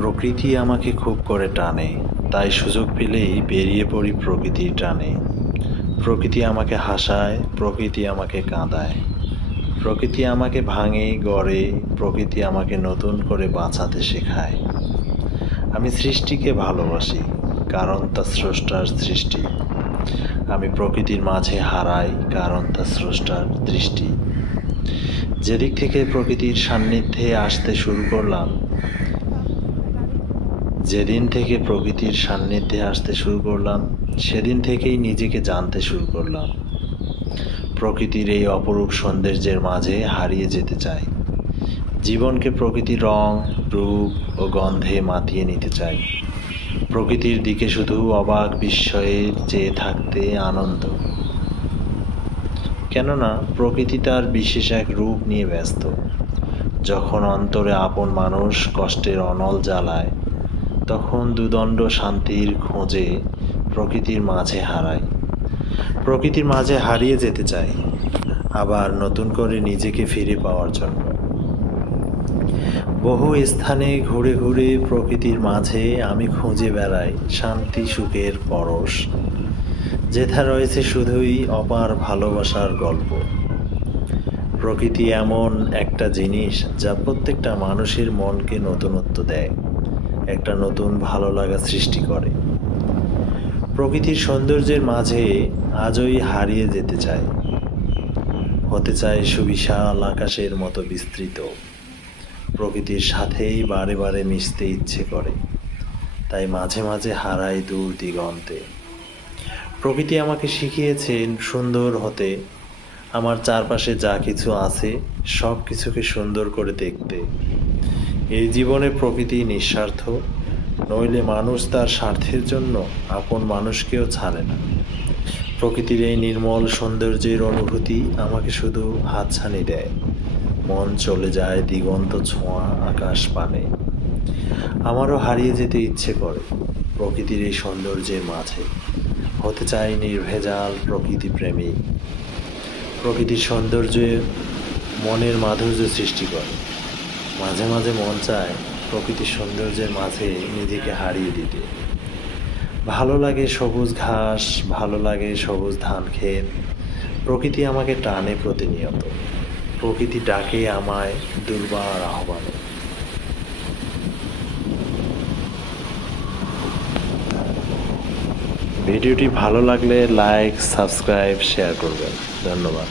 প্রকৃতি আমাকে খুব করে টানে, তাই সুযোগ পেলেই বেরিয়ে পড়ি প্রকৃতির টানে। প্রকৃতি আমাকে হাসায়, প্রকৃতি আমাকে কাঁদায়, প্রকৃতি আমাকে ভাঙে গড়ে, প্রকৃতি আমাকে নতুন করে বাঁচাতে শেখায়। আমি সৃষ্টিকে ভালোবাসি, কারণ তা স্রষ্টার সৃষ্টি। আমি প্রকৃতির মাঝে হারাই, কারণ তা স্রষ্টার দৃষ্টি। যেদিক থেকে প্রকৃতির সান্নিধ্যে আসতে শুরু করলাম, যেদিন থেকে প্রকৃতির সান্নিধ্যে আসতে শুরু করলাম, সেদিন থেকেই নিজেকে জানতে শুরু করলাম। প্রকৃতির এই অপরূপ সৌন্দর্যের মাঝে হারিয়ে যেতে চাই। জীবনকে প্রকৃতির রং, রূপ ও গন্ধে মাতিয়ে নিতে চাই। প্রকৃতির দিকে শুধু অবাক বিস্ময়ে চেয়ে থাকতে আনন্দ। কেননা প্রকৃতি তার বিশেষ এক রূপ নিয়ে ব্যস্ত। যখন অন্তরে আপন মানুষ কষ্টের অনল জ্বালায়, তখন দুদণ্ড শান্তির খোঁজে প্রকৃতির মাঝে হারাই। প্রকৃতির মাঝে হারিয়ে যেতে চাই, আবার নতুন করে নিজেকে ফিরে পাওয়ার জন্য। বহু স্থানে ঘুরে ঘুরে প্রকৃতির মাঝে আমি খুঁজে বেড়াই শান্তি সুখের পরশ, যেথা রয়েছে শুধুই অপার ভালোবাসার গল্প। প্রকৃতি এমন একটা জিনিস যা প্রত্যেকটা মানুষের মনকে নতুনত্ব দেয়, একটা নতুন ভালো লাগা সৃষ্টি করে। প্রকৃতির সৌন্দর্যের মাঝে আজই হারিয়ে যেতে চাই, হতে চাই সুবিশাল আকাশের মতো বিস্তৃত। প্রকৃতির সাথেই বারে বারে মিশতে ইচ্ছে করে, তাই মাঝে মাঝে হারাই দূর দিগন্তে। প্রকৃতি আমাকে শিখিয়েছে সুন্দর হতে, আমার চারপাশে যা কিছু আছে সব কিছুকে সুন্দর করে দেখতে। এই জীবনে প্রকৃতি নিঃস্বার্থ, নইলে মানুষ তার স্বার্থের জন্য আপন মানুষকেও ছাড়ে না। প্রকৃতির এই নির্মল সৌন্দর্যের অনুভূতি আমাকে শুধু হাতছানি দেয়, মন চলে যায় দিগন্ত ছোঁয়া আকাশ পানে। আমারও হারিয়ে যেতে ইচ্ছে করে প্রকৃতির এই সৌন্দর্যের মাঝে, হতে চাই নির্ভেজাল প্রকৃতি প্রেমী। প্রকৃতির সৌন্দর্যে মনের মাধুর্য সৃষ্টি করে। মাঝে মাঝে মন চায় প্রকৃতির সৌন্দর্যের মাঝে নিজেকে হারিয়ে দিতে। ভালো লাগে সবুজ ঘাস, ভালো লাগে সবুজ ধান ক্ষেত। প্রকৃতি আমাকে টানে প্রতিনিয়ত, প্রকৃতি ডাকে আমায় দুর্বার আহ্বানে। ভিডিওটি ভালো লাগলে লাইক, সাবস্ক্রাইব, শেয়ার করবেন। ধন্যবাদ।